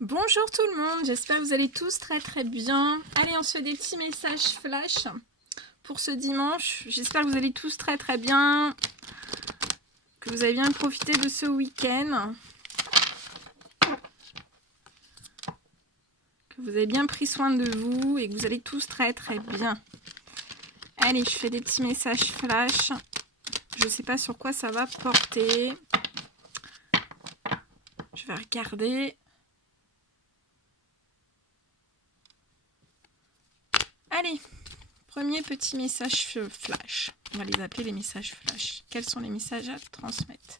Bonjour tout le monde, j'espère que vous allez tous très bien. Allez, on se fait des petits messages flash pour ce dimanche. J'espère que vous allez tous très bien, que vous avez bien profité de ce week-end, que vous avez bien pris soin de vous et que vous allez tous très bien. Allez, je fais des petits messages flash. Je ne sais pas sur quoi ça va porter. Je vais regarder. Allez, premier petit message flash. On va les appeler les messages flash. Quels sont les messages à transmettre?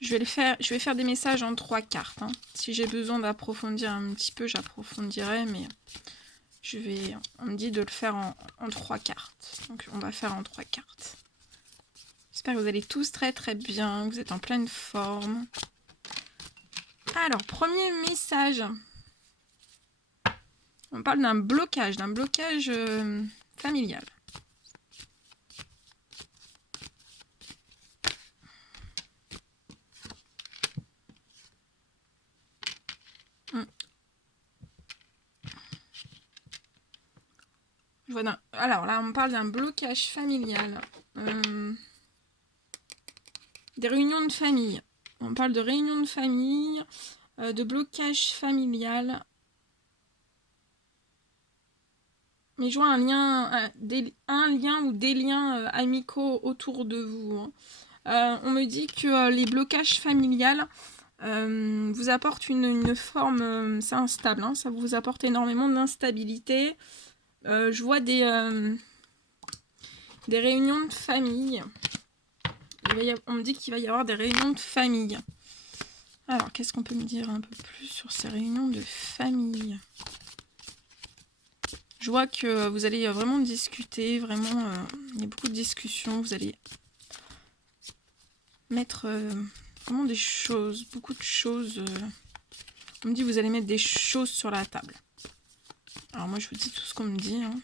Je vais faire des messages en 3 cartes. Hein. Si j'ai besoin d'approfondir un petit peu, j'approfondirai, mais on me dit de le faire en 3 cartes. Donc on va faire en 3 cartes. J'espère que vous allez tous très bien, que vous êtes en pleine forme. Alors, premier message. On parle d'un blocage familial. Alors là, on parle d'un blocage familial. Des réunions de famille. On parle de réunions de famille, de blocage familial. Mais je vois un lien ou des liens amicaux autour de vous. Hein. On me dit que les blocages familiales vous apportent une forme, c'est instable, hein, ça vous apporte énormément d'instabilité. Je vois des réunions de famille. On me dit qu'il va y avoir des réunions de famille. Alors, qu'est-ce qu'on peut me dire un peu plus sur ces réunions de famille? Je vois que vous allez vraiment discuter, vraiment, il y a beaucoup de discussions, vous allez mettre vraiment des choses, beaucoup de choses. On me dit que vous allez mettre des choses sur la table. Alors moi je vous dis tout ce qu'on me dit. Hein.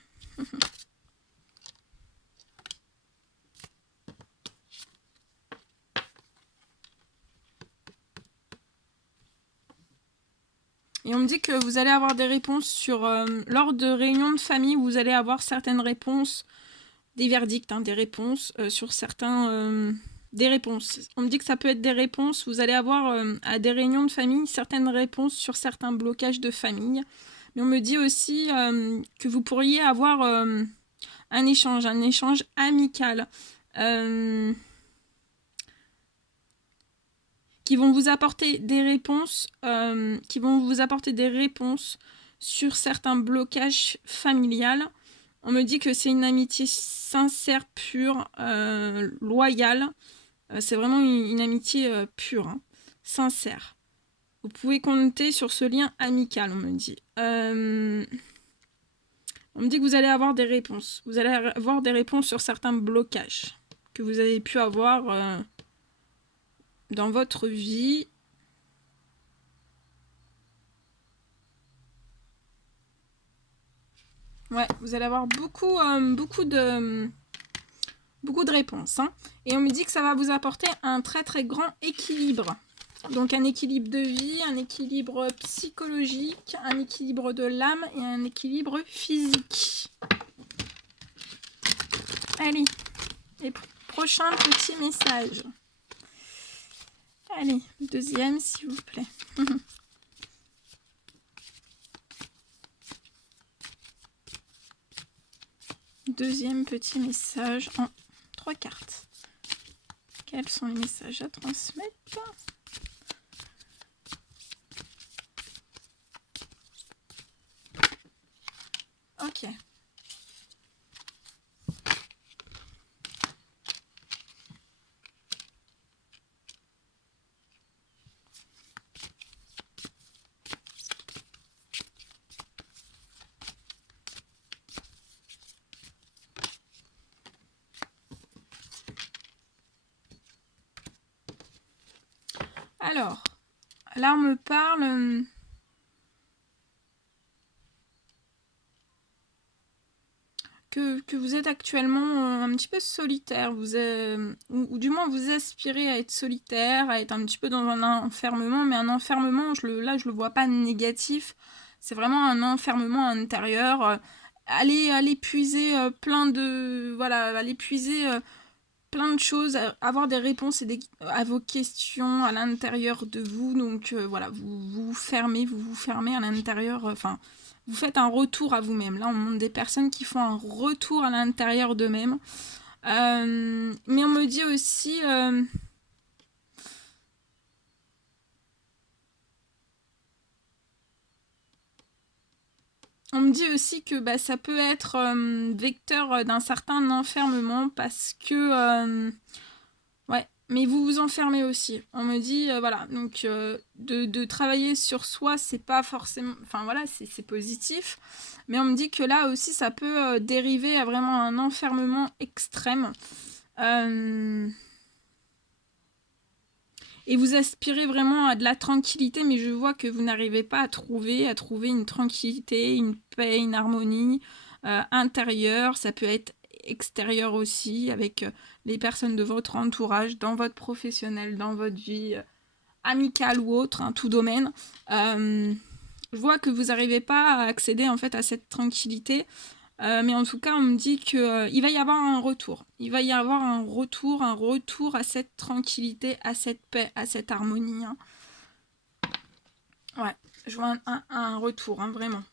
Et on me dit que vous allez avoir des réponses sur... lors de réunions de famille, vous allez avoir certaines réponses, des verdicts, hein, des réponses sur certains... des réponses. On me dit que ça peut être des réponses. Vous allez avoir à des réunions de famille certaines réponses sur certains blocages de famille. Mais on me dit aussi que vous pourriez avoir un échange amical. Qui vont vous apporter des réponses, sur certains blocages familiales. On me dit que c'est une amitié sincère, pure, loyale. C'est vraiment une amitié pure, hein, sincère. Vous pouvez compter sur ce lien amical, on me dit. On me dit que vous allez avoir des réponses. Vous allez avoir des réponses sur certains blocages que vous avez pu avoir dans votre vie. Ouais, vous allez avoir beaucoup de réponses. Hein. Et on me dit que ça va vous apporter un très grand équilibre. Donc un équilibre de vie, un équilibre psychologique, un équilibre de l'âme et un équilibre physique. Allez, et prochain petit message. Allez, deuxième s'il vous plaît. Deuxième petit message en 3 cartes. Quels sont les messages à transmettre? Ok. Alors, là on me parle que vous êtes actuellement un petit peu solitaire, ou du moins vous aspirez à être solitaire, à être un petit peu dans un enfermement, mais un enfermement, là je le vois pas négatif, c'est vraiment un enfermement intérieur. Aller puiser aller puiser plein de choses, avoir des réponses à vos questions à l'intérieur de vous. Donc voilà, vous vous fermez à l'intérieur, vous faites un retour à vous-même. Là, on montre des personnes qui font un retour à l'intérieur d'eux-mêmes. Mais on me dit aussi... on me dit aussi que ça peut être vecteur d'un certain enfermement parce que... ouais, mais vous vous enfermez aussi. On me dit, voilà, donc de travailler sur soi, c'est pas forcément... Enfin voilà, c'est positif. Mais on me dit que là aussi, ça peut dériver à vraiment un enfermement extrême. Et vous aspirez vraiment à de la tranquillité, mais je vois que vous n'arrivez pas à trouver une tranquillité, une paix, une harmonie intérieure. Ça peut être extérieur aussi, avec les personnes de votre entourage, dans votre professionnel, dans votre vie amicale ou autre, tout domaine. Je vois que vous n'arrivez pas à accéder en fait à cette tranquillité. Mais en tout cas, on me dit qu'il va y avoir un retour. Il va y avoir un retour à cette tranquillité, à cette paix, à cette harmonie. Ouais, je vois un retour, vraiment.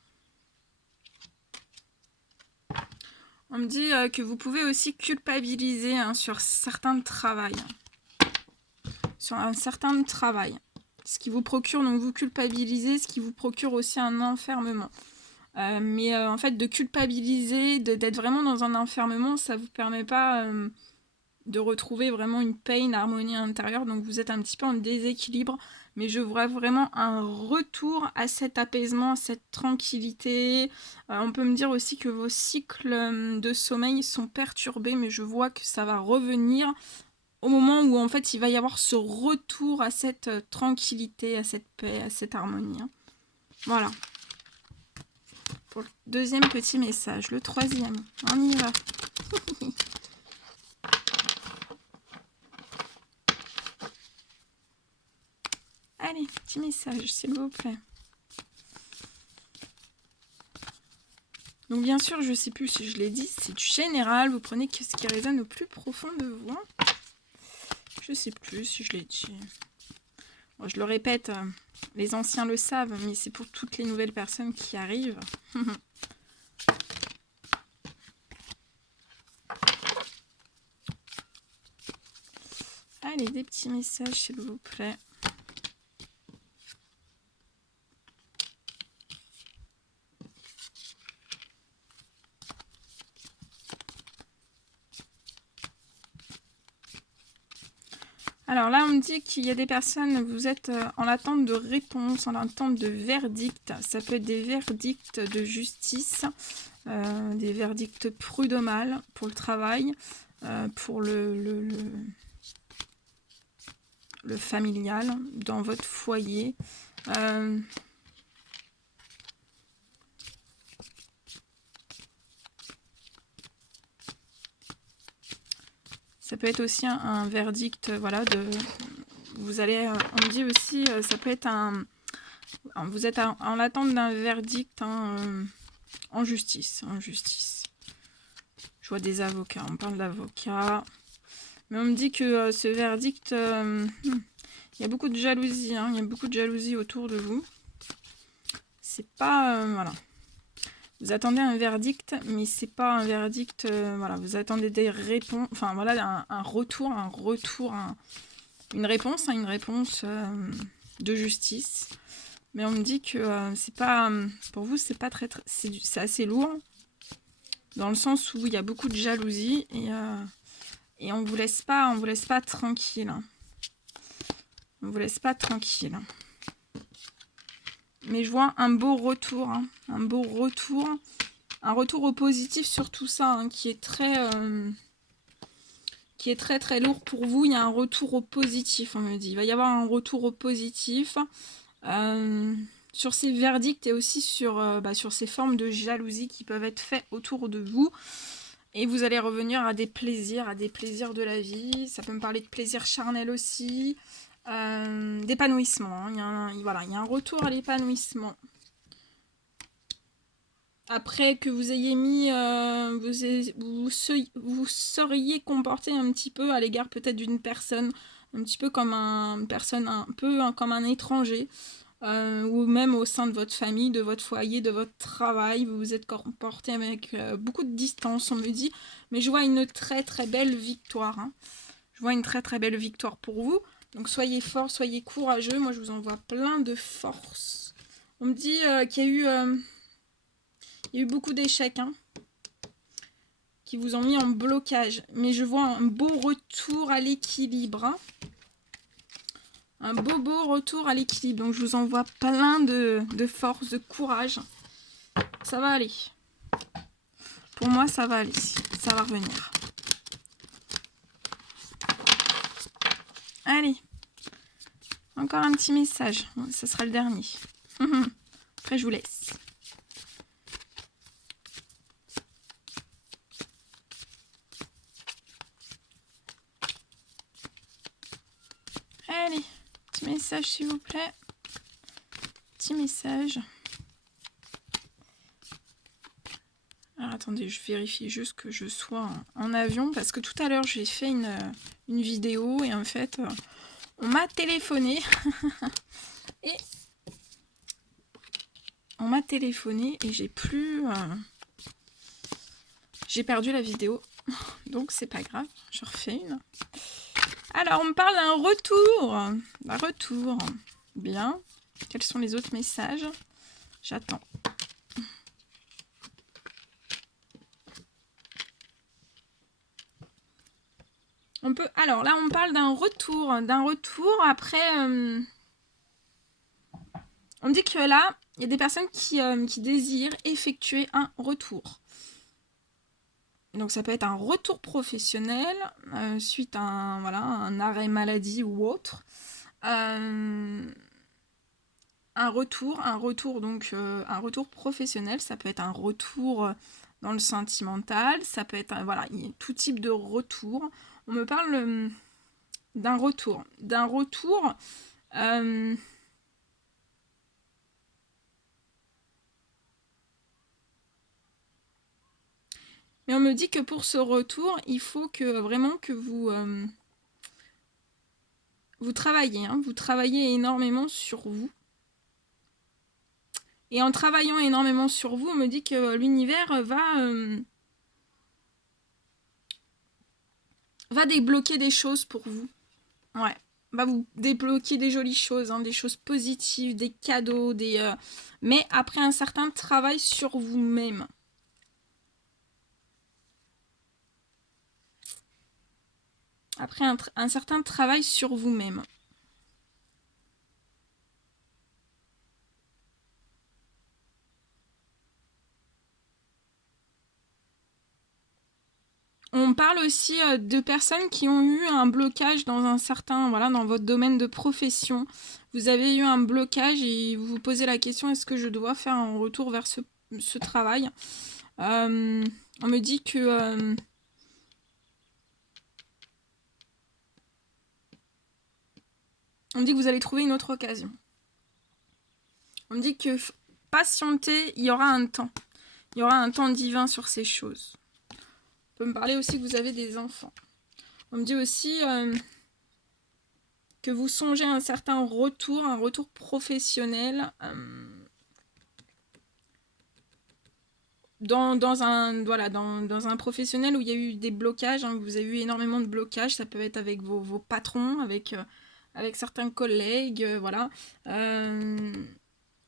On me dit que vous pouvez aussi culpabiliser sur certains travail. Sur un certain travail. Ce qui vous procure, donc vous culpabilisez, ce qui vous procure aussi un enfermement. Mais en fait, de culpabiliser, d'être vraiment dans un enfermement, ça vous permet pas de retrouver vraiment une paix, une harmonie intérieure. Donc vous êtes un petit peu en déséquilibre, mais je vois vraiment un retour à cet apaisement, à cette tranquillité. On peut me dire aussi que vos cycles de sommeil sont perturbés, mais je vois que ça va revenir au moment où en fait il va y avoir ce retour à cette tranquillité, à cette paix, à cette harmonie. Voilà. Pour le deuxième petit message. Le troisième. On y va. Allez, petit message, s'il vous plaît. Donc bien sûr, je ne sais plus si je l'ai dit, c'est du général. Vous prenez ce qui résonne au plus profond de vous. Je ne sais plus si je l'ai dit. Bon, je le répète, les anciens le savent, mais c'est pour toutes les nouvelles personnes qui arrivent. Allez, des petits messages, s'il vous plaît. Alors là, on me dit qu'il y a des personnes, vous êtes en attente de réponse, en attente de verdict. Ça peut être des verdicts de justice, des verdicts prud'homales pour le travail, pour le familial, dans votre foyer. Ça peut être aussi un verdict, voilà, vous allez, on me dit aussi, ça peut être vous êtes en attente d'un verdict en justice, Je vois des avocats, on parle d'avocats. Mais on me dit que ce verdict, il y a beaucoup de jalousie, il y a beaucoup de jalousie autour de vous. C'est pas, voilà. Vous attendez un verdict, mais c'est pas un verdict, voilà, vous attendez des réponses, enfin voilà, un retour, une réponse de justice. Mais on me dit que c'est pas, pour vous, c'est pas c'est assez lourd, dans le sens où il y a beaucoup de jalousie et on vous laisse pas tranquille. On vous laisse pas tranquille. Mais je vois un beau retour, un retour au positif sur tout ça, qui est très très lourd pour vous. Il y a un retour au positif, on me dit. Il va y avoir un retour au positif. sur ces verdicts et aussi sur ces formes de jalousie qui peuvent être faites autour de vous. Et vous allez revenir à des plaisirs de la vie. Ça peut me parler de plaisir charnel aussi, d'épanouissement. Hein. Il y a un retour à l'épanouissement. Après que vous ayez mis, vous seriez comporté un petit peu à l'égard peut-être d'une personne, un petit peu comme une personne un peu comme un étranger, ou même au sein de votre famille, de votre foyer, de votre travail, vous vous êtes comporté avec beaucoup de distance, on me dit, mais je vois une très très belle victoire. Hein. Je vois une très très belle victoire pour vous. Donc soyez forts, soyez courageux. Moi je vous envoie plein de force. On me dit qu'il y a eu... il y a eu beaucoup d'échecs qui vous ont mis en blocage. Mais je vois un beau retour à l'équilibre. Hein. Un beau retour à l'équilibre. Donc je vous envoie plein de force, de courage. Ça va aller. Pour moi, ça va aller. Ça va revenir. Allez. Encore un petit message. Bon, ça sera le dernier. Après, je vous laisse. Allez, petit message s'il vous plaît. Petit message. Alors attendez, je vérifie juste que je sois en avion parce que tout à l'heure j'ai fait une vidéo et en fait on m'a téléphoné et j'ai plus j'ai perdu la vidéo donc c'est pas grave, je refais une. Alors on me parle d'un retour. Bien. Quels sont les autres messages? J'attends. Alors là on me parle d'un retour après on me dit que là il y a des personnes qui désirent effectuer un retour. Donc ça peut être un retour professionnel suite à un arrêt maladie ou autre. Un retour professionnel, ça peut être un retour dans le sentimental, ça peut être il y a tout type de retour. On me parle d'un retour. Mais on me dit que pour ce retour, il faut que vraiment que vous travaillez. Hein, vous travaillez énormément sur vous. Et en travaillant énormément sur vous, on me dit que l'univers va débloquer des choses pour vous. Ouais. Va vous débloquer des jolies choses, hein, des choses positives, des cadeaux, mais après un certain travail sur vous-même. Après un certain travail sur vous-même. On parle aussi de personnes qui ont eu un blocage dans dans votre domaine de profession. Vous avez eu un blocage et vous vous posez la question, est-ce que je dois faire un retour vers ce travail? On me dit que... on me dit que vous allez trouver une autre occasion. On me dit que patienter, il y aura un temps. Il y aura un temps divin sur ces choses. On peut me parler aussi que vous avez des enfants. On me dit aussi que vous songez à un certain retour, un retour professionnel dans un professionnel où il y a eu des blocages, hein, vous avez eu énormément de blocages, ça peut être avec vos patrons, avec certains collègues, voilà. Il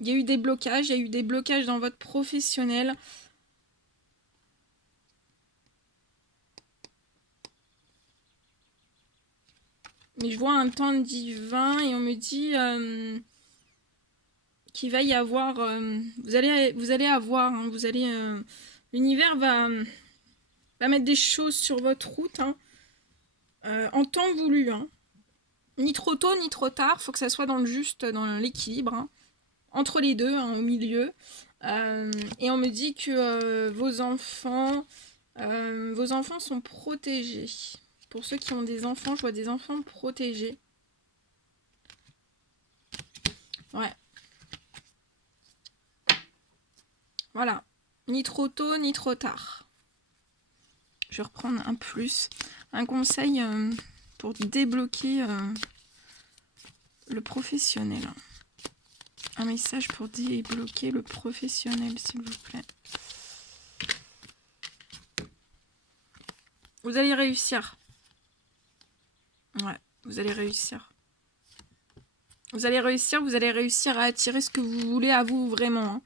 y a eu des blocages dans votre professionnel. Mais je vois un temps divin et on me dit qu'il va y avoir... vous allez avoir... Hein, l'univers va mettre des choses sur votre route hein, en temps voulu. Hein. Ni trop tôt, ni trop tard. Il faut que ça soit dans le juste, dans l'équilibre. Hein. entre les deux, hein, au milieu. Et on me dit que vos enfants sont protégés. Pour ceux qui ont des enfants, je vois des enfants protégés. Ouais. Voilà. Ni trop tôt, ni trop tard. Je vais reprendre un plus. Un conseil pour débloquer le professionnel. Un message pour débloquer le professionnel, s'il vous plaît. Vous allez réussir. Ouais, vous allez réussir. Vous allez réussir à attirer ce que vous voulez à vous vraiment. Hein.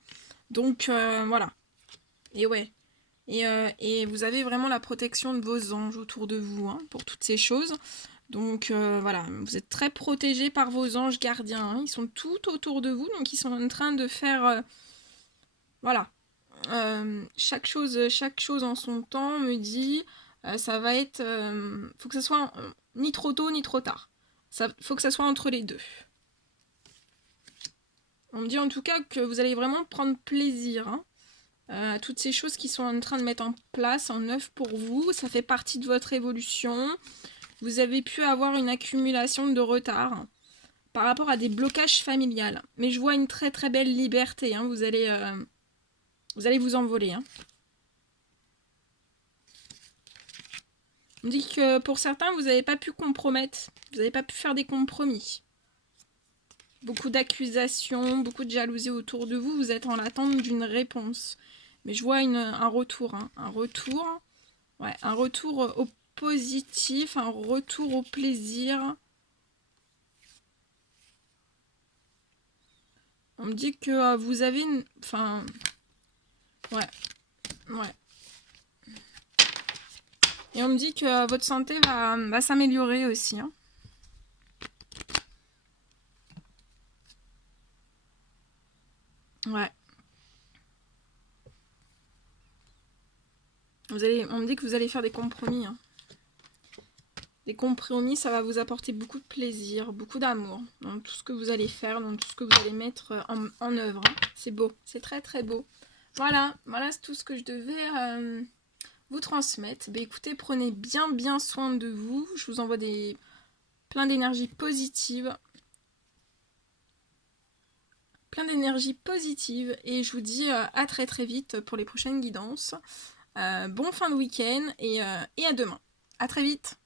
Donc, voilà. Et ouais. Et vous avez vraiment la protection de vos anges autour de vous hein, pour toutes ces choses. Donc, voilà. Vous êtes très protégés par vos anges gardiens. Hein. Ils sont tout autour de vous. Donc, ils sont en train de faire... voilà. Chaque chose en son temps me dit... ça va être... faut que ça soit ni trop tôt ni trop tard. Faut que ça soit entre les deux. On me dit en tout cas que vous allez vraiment prendre plaisir hein, à toutes ces choses qui sont en train de mettre en place, en œuvre pour vous. Ça fait partie de votre évolution. Vous avez pu avoir une accumulation de retard hein, par rapport à des blocages familiales. Mais je vois une très très belle liberté. Hein. Vous allez vous envoler. Hein. On me dit que pour certains, vous n'avez pas pu compromettre. Vous n'avez pas pu faire des compromis. Beaucoup d'accusations, beaucoup de jalousie autour de vous. Vous êtes en l'attente d'une réponse. Mais je vois un retour. Hein. Un retour au positif, un retour au plaisir. On me dit que vous avez une... Enfin... Ouais. Et on me dit que votre santé va s'améliorer aussi. Hein. Ouais. On me dit que vous allez faire des compromis. Hein. Des compromis, ça va vous apporter beaucoup de plaisir, beaucoup d'amour dans tout ce que vous allez faire, dans tout ce que vous allez mettre en œuvre. Hein. C'est beau, c'est très très beau. Voilà c'est tout ce que je devais vous transmettre. Bah, écoutez, prenez bien soin de vous. Je vous envoie plein d'énergie positive. Et je vous dis à très très vite pour les prochaines guidances. Bon fin de week-end et à demain. À très vite.